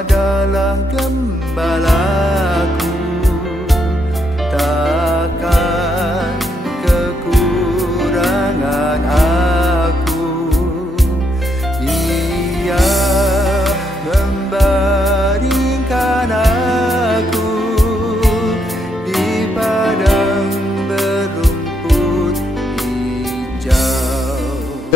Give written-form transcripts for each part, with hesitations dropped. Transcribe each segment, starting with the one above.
adalah gembalaku, takkan kekurangan aku. Ia membaringkan aku di padang berumput hijau.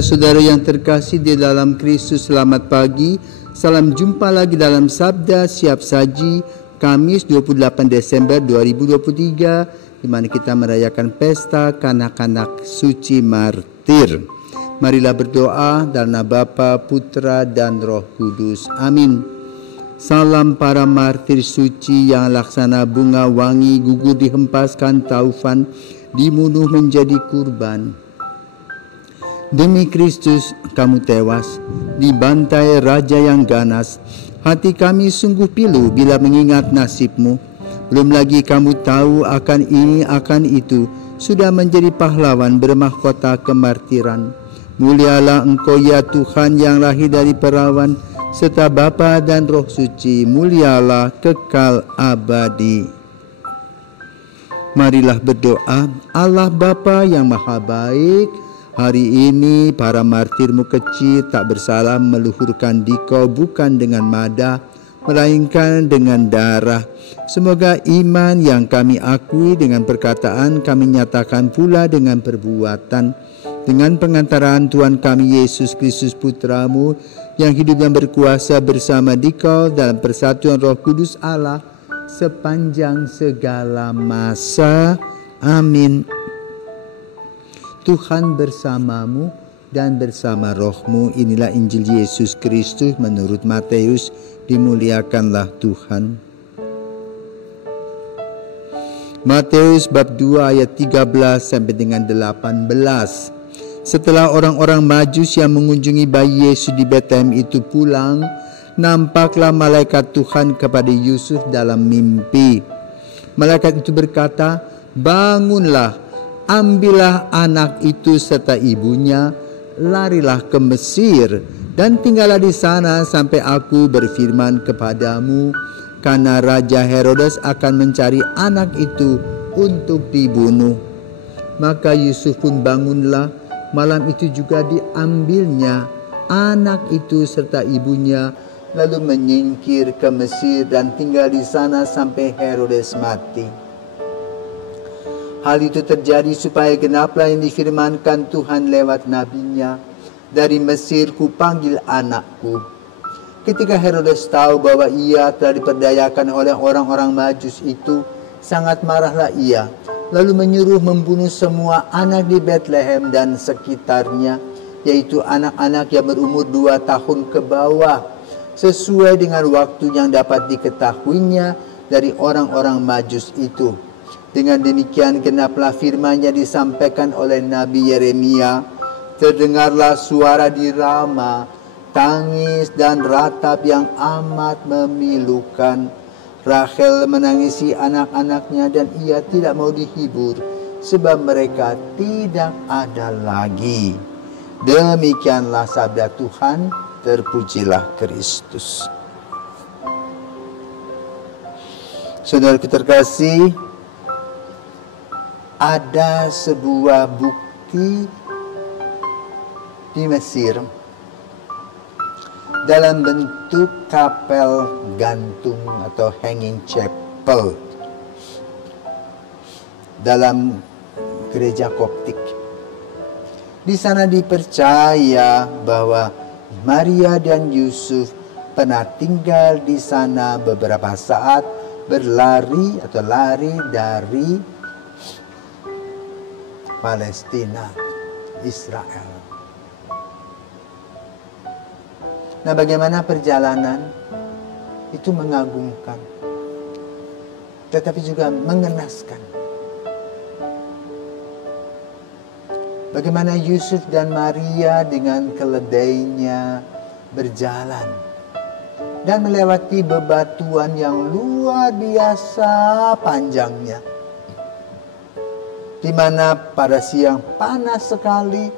Saudara yang terkasih di dalam Kristus, selamat pagi. Salam jumpa lagi dalam Sabda Siap Saji, Kamis 28 Desember 2023, di mana kita merayakan pesta kanak-kanak suci martir. Marilah berdoa dalam nama Bapa, Putra, dan Roh Kudus. Amin. Salam para martir suci yang laksana bunga wangi, gugur dihempaskan taufan, dibunuh menjadi kurban. Demi Kristus kamu tewas, dibantai raja yang ganas. Hati kami sungguh pilu bila mengingat nasibmu. Belum lagi kamu tahu akan ini akan itu, sudah menjadi pahlawan bermahkota kemartiran. Mulialah Engkau ya Tuhan yang lahir dari perawan, serta Bapa dan Roh Suci, mulialah kekal abadi. Marilah berdoa. Allah Bapa yang maha baik, hari ini para martirmu kecil tak bersalah meluhurkan dikau bukan dengan mada, melainkan dengan darah. Semoga iman yang kami akui dengan perkataan kami nyatakan pula dengan perbuatan. Dengan pengantaran Tuhan kami Yesus Kristus Putramu, yang hidup dan berkuasa bersama dikau dalam persatuan Roh Kudus Allah sepanjang segala masa. Amin. Tuhan bersamamu dan bersama rohmu. Inilah Injil Yesus Kristus menurut Matius. Dimuliakanlah Tuhan. Matius bab 2 ayat 13 sampai dengan 18. Setelah orang-orang Majus yang mengunjungi bayi Yesus di Betlehem itu pulang, nampaklah malaikat Tuhan kepada Yusuf dalam mimpi. Malaikat itu berkata, "Bangunlah, ambillah anak itu serta ibunya, larilah ke Mesir dan tinggallah di sana sampai aku berfirman kepadamu, karena Raja Herodes akan mencari anak itu untuk dibunuh." Maka Yusuf pun bangunlah, malam itu juga diambilnya anak itu serta ibunya, lalu menyingkir ke Mesir dan tinggal di sana sampai Herodes mati. Hal itu terjadi supaya genaplah yang difirmankan Tuhan lewat nabinya, "Dari Mesir kupanggil anakku." Ketika Herodes tahu bahwa ia telah diperdayakan oleh orang-orang Majus itu, sangat marahlah ia, lalu menyuruh membunuh semua anak di Betlehem dan sekitarnya, yaitu anak-anak yang berumur 2 tahun ke bawah, sesuai dengan waktu yang dapat diketahuinya dari orang-orang Majus itu. Dengan demikian genaplah firman-Nya disampaikan oleh Nabi Yeremia, "Terdengarlah suara di Rama, tangis dan ratap yang amat memilukan. Rachel menangisi anak-anaknya dan ia tidak mau dihibur, sebab mereka tidak ada lagi." Demikianlah sabda Tuhan, terpujilah Kristus. Saudara terkasih, ada sebuah bukti di Mesir dalam bentuk kapel gantung atau hanging chapel dalam gereja Koptik. Di sana dipercaya bahwa Maria dan Yusuf pernah tinggal di sana beberapa saat, berlari atau lari dari Palestina, Israel. Nah, bagaimana perjalanan itu mengagumkan, tetapi juga mengenaskan. Bagaimana Yusuf dan Maria dengan keledainya berjalan dan melewati bebatuan yang luar biasa panjangnya, di mana pada siang panas sekali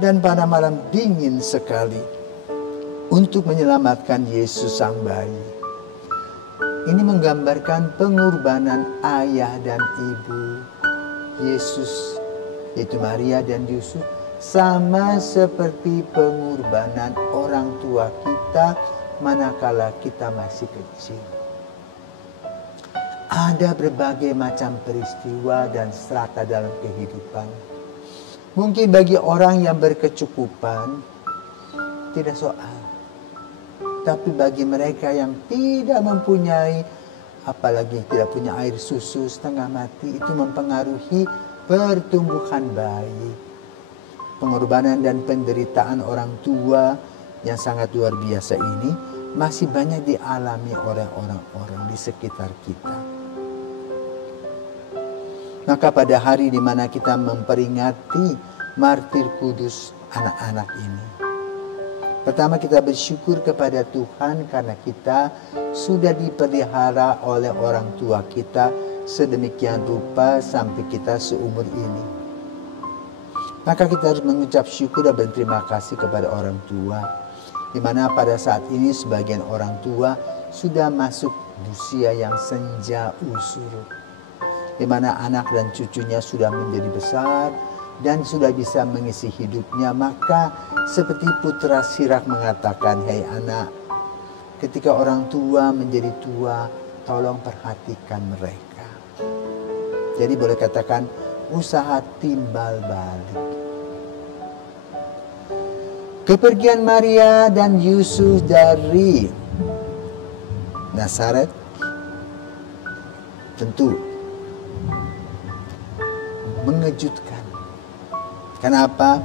dan pada malam dingin sekali, untuk menyelamatkan Yesus sang bayi. Ini menggambarkan pengorbanan ayah dan ibu Yesus, yaitu Maria dan Yusuf, sama seperti pengorbanan orang tua kita manakala kita masih kecil. Ada berbagai macam peristiwa dan strata dalam kehidupan. Mungkin bagi orang yang berkecukupan tidak soal. Tapi bagi mereka yang tidak mempunyai, apalagi tidak punya air susu setengah mati, itu mempengaruhi pertumbuhan bayi. Pengorbanan dan penderitaan orang tua yang sangat luar biasa ini masih banyak dialami oleh orang-orang di sekitar kita. Maka pada hari di mana kita memperingati martir kudus anak-anak ini, pertama kita bersyukur kepada Tuhan karena kita sudah dipelihara oleh orang tua kita sedemikian rupa sampai kita seumur ini. Maka kita harus mengucap syukur dan berterima kasih kepada orang tua, di mana pada saat ini sebagian orang tua sudah masuk usia yang senja usur, di mana anak dan cucunya sudah menjadi besar dan sudah bisa mengisi hidupnya. Maka seperti Putra Sirak mengatakan, "Hei anak, ketika orang tua menjadi tua, tolong perhatikan mereka." Jadi boleh katakan usaha timbal balik. Kepergian Maria dan Yusuf dari Nazaret tentu mengejutkan. Kenapa?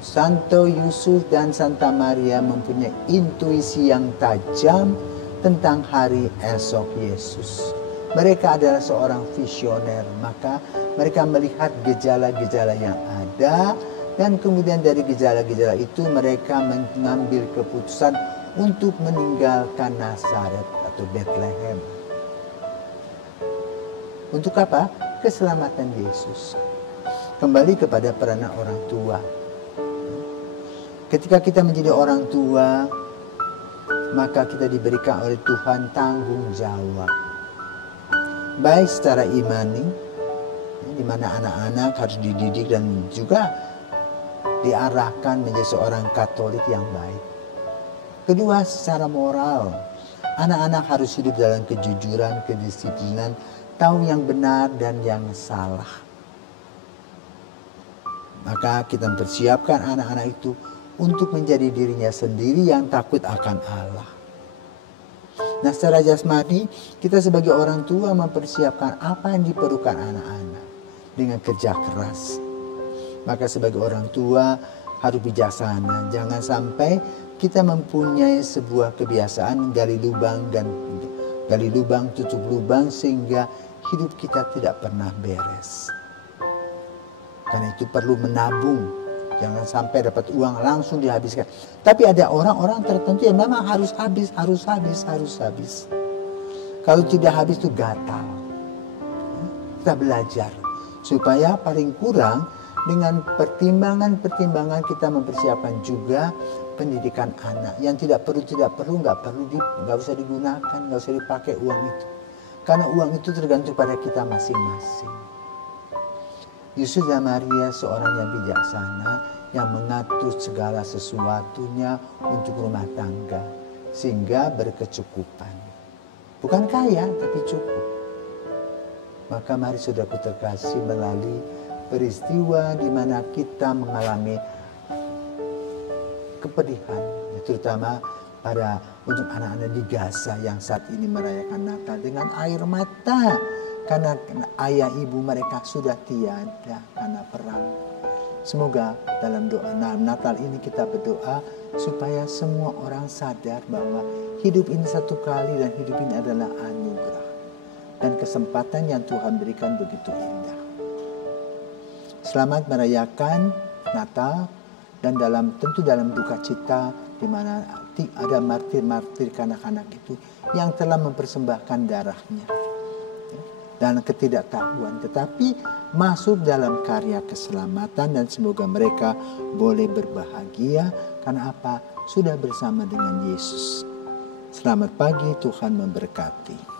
Santo Yusuf dan Santa Maria mempunyai intuisi yang tajam tentang hari esok Yesus. Mereka adalah seorang visioner, maka mereka melihat gejala-gejala yang ada, dan kemudian dari gejala-gejala itu mereka mengambil keputusan untuk meninggalkan Nazaret atau Bethlehem. Untuk apa? Keselamatan Yesus. Kembali kepada peranan orang tua. Ketika kita menjadi orang tua, maka kita diberikan oleh Tuhan tanggung jawab. Baik secara imani, di mana anak-anak harus dididik dan juga diarahkan menjadi seorang Katolik yang baik. Kedua, secara moral, anak-anak harus hidup dalam kejujuran, kedisiplinan, tahu yang benar dan yang salah. Maka kita mempersiapkan anak-anak itu untuk menjadi dirinya sendiri yang takut akan Allah. Nah, secara jasmani, kita sebagai orang tua mempersiapkan apa yang diperlukan anak-anak dengan kerja keras. Maka sebagai orang tua harus bijaksana. Jangan sampai kita mempunyai sebuah kebiasaan gali lubang tutup lubang sehingga hidup kita tidak pernah beres. Karena itu perlu menabung. Jangan sampai dapat uang langsung dihabiskan. Tapi ada orang-orang tertentu yang memang harus habis. Kalau tidak habis itu gatal. Kita belajar supaya paling kurang dengan pertimbangan kita mempersiapkan juga pendidikan anak. Yang tidak perlu, nggak usah digunakan, nggak usah dipakai uang itu. Karena uang itu tergantung pada kita masing-masing. Yusuf dan Maria seorang yang bijaksana, yang mengatur segala sesuatunya untuk rumah tangga, sehingga berkecukupan. Bukan kaya, tapi cukup. Maka mari saudaraku terkasih, melalui peristiwa di mana kita mengalami kepedihan, terutama untuk anak-anak di Gaza yang saat ini merayakan Natal dengan air mata karena ayah ibu mereka sudah tiada karena perang. Semoga dalam doa Natal ini kita berdoa supaya semua orang sadar bahwa hidup ini satu kali dan hidup ini adalah anugerah dan kesempatan yang Tuhan berikan begitu indah. Selamat merayakan Natal dan tentu dalam duka cita di mana ada martir-martir kanak-kanak itu yang telah mempersembahkan darahnya dan ketidaktahuan, tetapi masuk dalam karya keselamatan dan semoga mereka boleh berbahagia karena apa? Sudah bersama dengan Yesus. Selamat pagi, Tuhan memberkati.